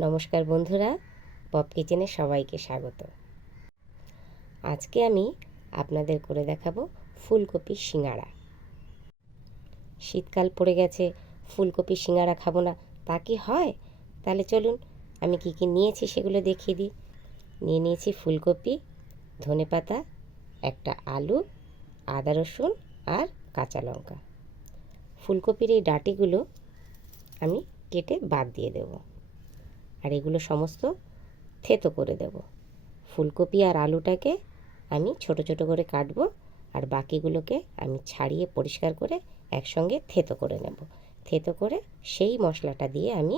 নমস্কার বন্ধুরা, পপ কিচেনে সবাইকে স্বাগত। আজকে আমি আপনাদের করে দেখাবো ফুলকপি সিঙ্গাড়া। শীতকাল পড়ে গেছে, ফুলকপি সিঙ্গাড়া খাব না, তা কি হয়? তাহলে চলুন, আমি কি কি নিয়েছি সেগুলো দেখিয়ে দিই। নিয়ে নিয়েছি ফুলকপি ধনেপাতা একটা আলু, আদা রসুন আর কাঁচা লঙ্কা। ফুলকপির এই ডাঁটিগুলো আমি কেটে বাদ দিয়ে দেবো। আর এগুলো সমস্ত থেতো করে দেব। ফুলকপি আর আলুটাকে আমি ছোট ছোট করে কাটবো আর বাকিগুলোকে আমি ছাড়িয়ে পরিষ্কার করে একসঙ্গে থেতো করে নেব। থেতো করে সেই মশলাটা দিয়ে আমি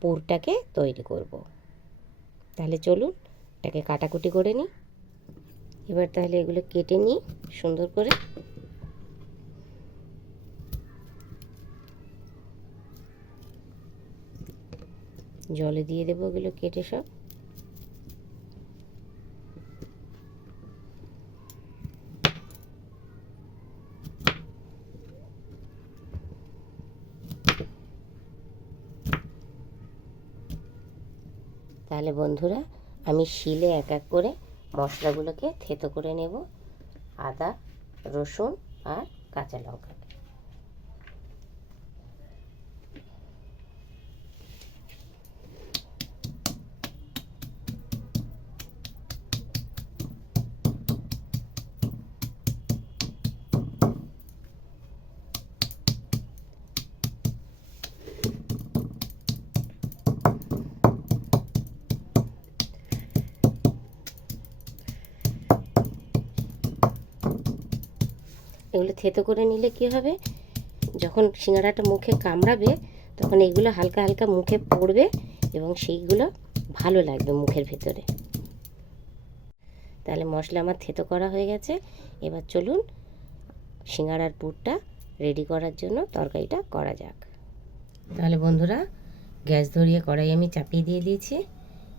পুরটাকে তৈরি করব। তাহলে চলুন এটাকে কাটাকুটি করে নিই। এবার তাহলে এগুলো কেটে নিই সুন্দর করে। জলে দিয়ে দেবো ওগুলো কেটে সব। তাহলে বন্ধুরা, আমি শিলে এক এক করে মশলাগুলোকে থেতো করে নেব, আদা, রসুন আর কাঁচা লঙ্কা। এগুলো থেতো করে নিলে কি হবে? যখন সিঙ্গাড়াটা মুখে কামড়াবে, তখন এগুলো হালকা হালকা মুখে পড়বে এবং সেইগুলো ভালো লাগবে মুখের ভেতরে। তাহলে মশলা আমার থেতো করা হয়ে গেছে। এবার চলুন সিঙ্গাড়ার পুরটা রেডি করার জন্য তরকারিটা করা যাক। তাহলে বন্ধুরা, গ্যাস ধরিয়ে কড়াই আমি চাপিয়ে দিয়ে দিয়েছি।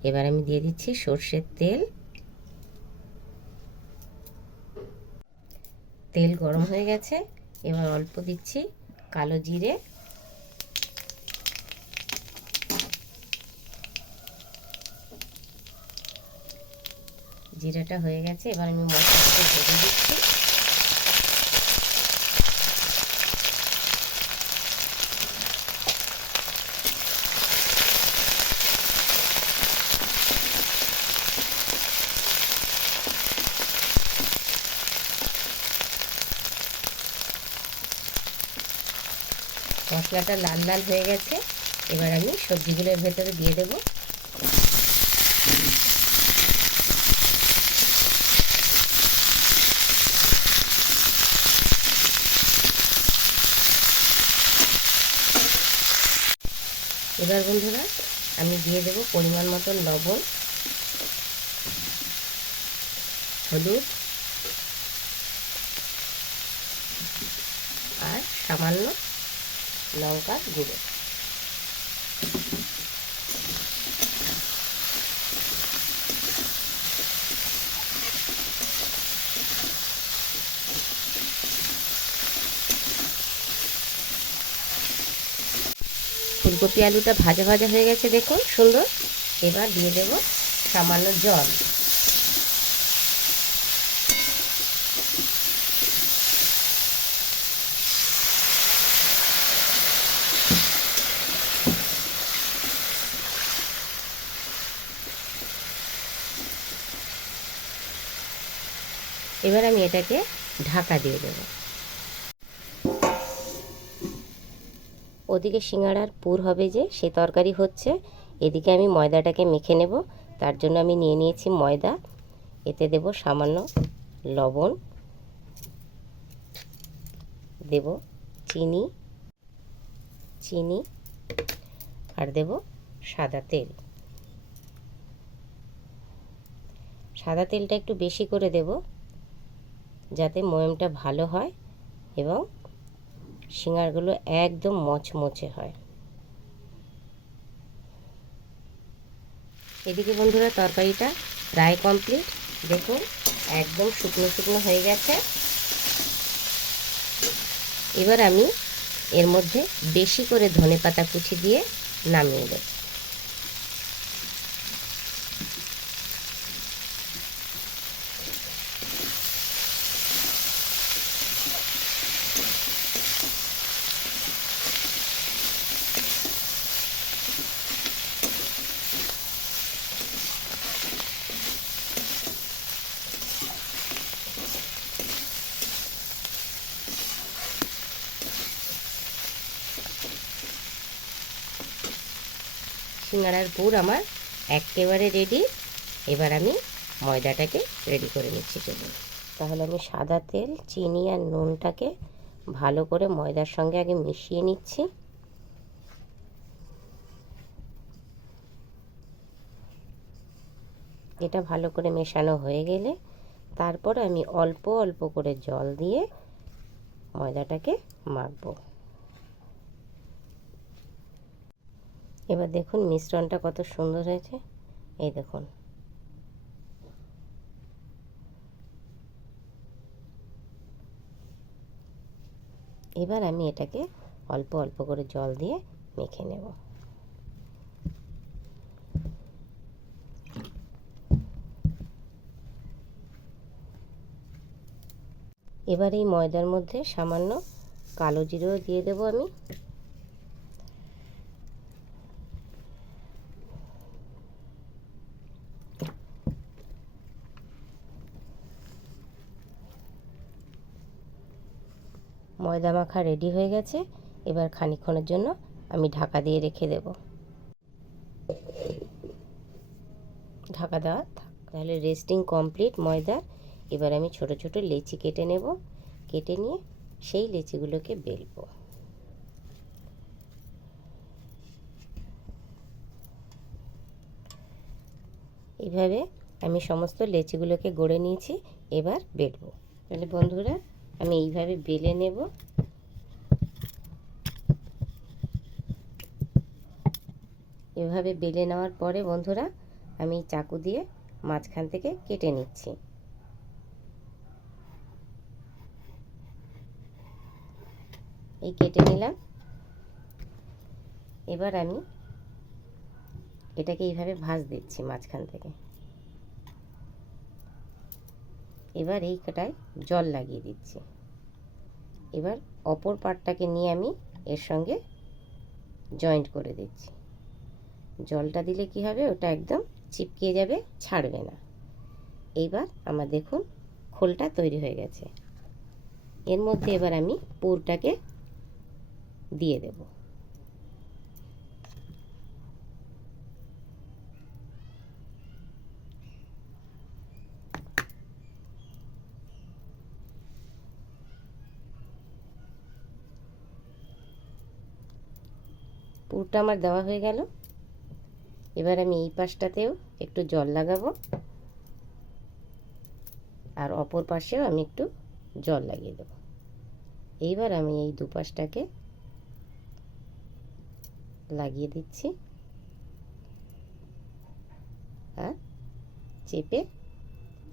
এবার আমি দিয়ে দিচ্ছি সর্ষের তেল। তেল গরম হয়ে গেছে। এবার অল্প দিচ্ছি কালো জিরে। জিরাটা হয়ে গেছে, এবার আমি মশলাটাকে ভেজে দিচ্ছি। মশলাটা লাল লাল হয়ে গেছে, এবার আমি সবজিগুলোর ভেতরে দিয়ে দেব। এবার বন্ধুরা, আমি দিয়ে দেব পরিমাণ মতন লবণ, হলুদ, আর সামান্য লঙ্কার গুঁড়ো। ফুলকপি আলুটা ভাজা ভাজা হয়ে গেছে দেখুন, সুন্দর। এবার দিয়ে দেব সামান্য জল। এবার আমি এটাকে ঢাকা দিয়ে দেব। ওদিকে সিঙ্গাড়ার পুর হবে যে, সে তরকারি হচ্ছে। এদিকে আমি ময়দাটাকে মেখে নেব। তার জন্য আমি নিয়ে নিয়েছি ময়দা। এতে দেব সামান্য লবণ। দেব চিনি। চিনি। আর দেব সাদা তেল। সাদা তেলটা একটু বেশি করে দেব। যাতে ময়মটা ভালো হয় এবং সিঙ্গারগুলো একদম মচমচে হয়। এদিকে বন্ধুরা, তরকারিটা প্রায় কমপ্লিট দেখুন, একদম শুকনো শুকনো হয়ে গেছে। এবার আমি এর মধ্যে বেশি করে ধনে পাতা কুচি দিয়ে নামিয়ে দেব সিঙ্গাড়ার পুর আমার একেবারে রেডি এবার আমি ময়দাটাকে রেডি করে নিচ্ছি চলুন। তাহলে আমি সাদা তেল, চিনি আর নুনটাকে ভালো করে ময়দার সঙ্গে আগে মিশিয়ে নিচ্ছি। এটা ভালো করে মেশানো হয়ে গেলে তারপর আমি অল্প অল্প করে জল দিয়ে ময়দাটাকে মাখবো। এবার দেখুন মিশ্রণটা কত সুন্দর হয়েছে। এই দেখুন। এবার আমি এটাকে অল্প অল্প করে জল দিয়ে মেখে নেব। এবার এই ময়দার মধ্যে সামান্য কালো জিরেও দিয়ে দেব আমি। ময়দা মাখা রেডি হয়ে গেছে। এবার খানিক্ষণের জন্য আমি ঢাকা দিয়ে রেখে দেব। ঢাকা দেওয়া তাহলে রেস্টিং কমপ্লিট ময়দার এবার আমি ছোট ছোট লেচি কেটে নেব। কেটে নিয়ে সেই লেচিগুলোকে বেলবো। এইভাবে আমি সমস্ত লেচিগুলোকে গড়ে নিয়েছি। এবার বেলবো। তাহলে বন্ধুরা আমি এইভাবে বেলে নেব। এভাবে বেলে নেওয়ার পরে বন্ধুরা, আমি চাকু দিয়ে মাঝখান থেকে কেটে নিচ্ছি। এই কেটে নিলাম। এবার আমি এটাকে এইভাবে ভাঁজ দিচ্ছি মাঝখান থেকে। এবার এই কাটায় জল লাগিয়ে দিচ্ছি। এবার অপর পাটটাকে নিয়ে আমি এর সঙ্গে জয়েন্ট করে দিচ্ছি। জলটা দিলে কি হবে? ওটা একদম চিপকে যাবে, ছাড়বে না। এইবার আমার দেখুন খোলটা তৈরি হয়ে গেছে। এর মধ্যে এবার আমি পুরটাকে দিয়ে দেব। পুরটা আমার দেওয়া হয়ে গেল। এবার আমি এই পাশটাতেও একটু জল লাগাবো। আর অপর পাশেও আমি একটু জল লাগিয়ে দেবো। এইবার আমি এই দুপাশটাকে লাগিয়ে দিচ্ছি। আর চেপে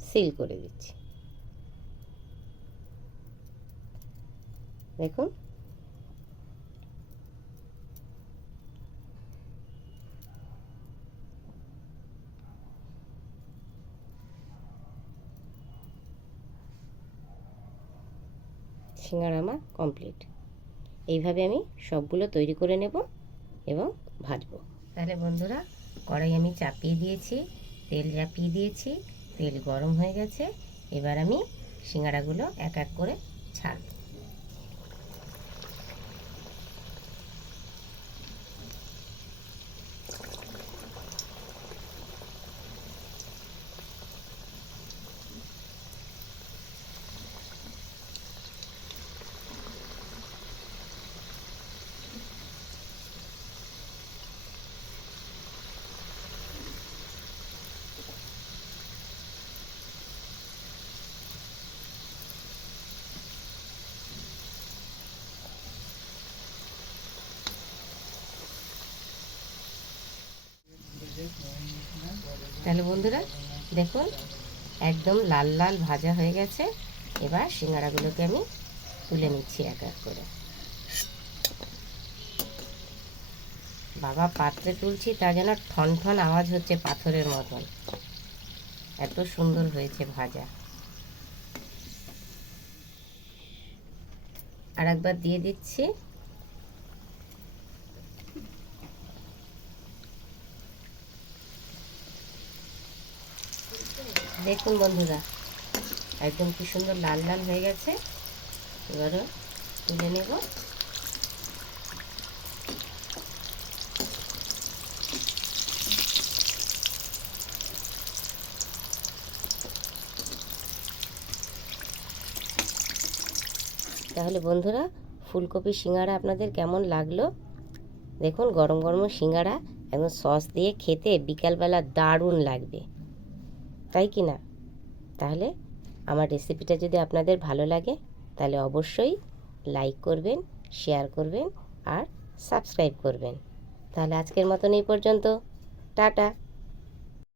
সিল করে দিচ্ছি। দেখুন সিঙ্গারা আমার কমপ্লিট এইভাবে আমি সবগুলো তৈরি করে নেব এবং ভাজবো। তাহলে বন্ধুরা, কড়াই আমি চাপিয়ে দিয়েছি, তেল চাপিয়ে দিয়েছি, তেল গরম হয়ে গেছে। এবার আমি সিঙ্গারাগুলো এক এক করে ছাড়ব। তাহলে বন্ধুরা, দেখুন, একদম লাল লাল ভাজা হয়ে গেছে। এবার সিঙ্গারাগুলোকে আমি তুলে নিচ্ছি এক এক করে। বাবা, পাত্রে তুলছি, তা যেন ঠন ঠন আওয়াজ হচ্ছে পাথরের মতন। এত সুন্দর হয়েছে ভাজা। আর একবার দিয়ে দিচ্ছি। দেখুন বন্ধুরা, একদম কি সুন্দর লাল লাল হয়ে গেছে। এবারও তুলে নেব। তাহলে বন্ধুরা, ফুলকপি সিঙ্গাড়া আপনাদের কেমন লাগল? দেখুন, গরম গরম সিঙ্গাড়া, একদম সস দিয়ে খেতে বিকালবেলা দারুণ লাগবে। তাই কি না? তাহলে আমার রেসিপিটা যদি আপনাদের ভালো লাগে, তাহলে অবশ্যই লাইক করবেন শেয়ার করবেন আর সাবস্ক্রাইব করবেন। তাহলে আজকের মতন এই পর্যন্ত। টাটা।